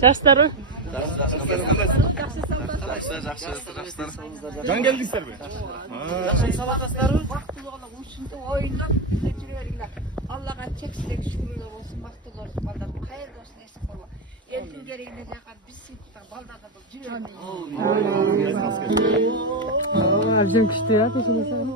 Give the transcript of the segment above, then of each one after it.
Жаштар. Can geldingler mi? Allah'a çeksilek şükürler olsun, maktul olsun, baldan hayır olsun, esik olma. Elin gereğine yakar, biz sıkıntı, baldan da bu cüreğine. Arjun kuştu ya peşine sen.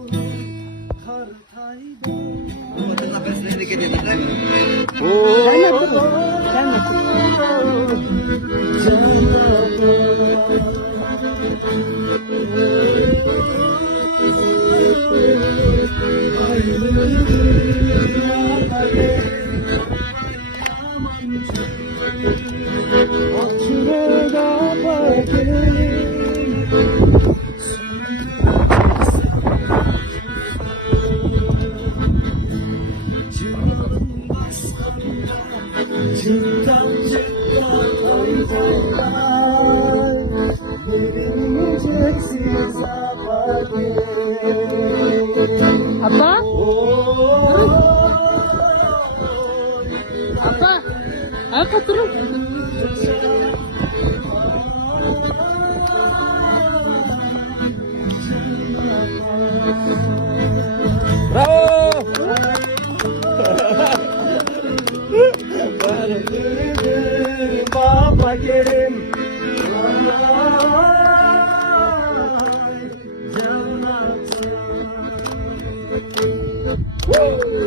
Apa? Apa? Apa terus? Bravo! Baba gelin. Woo!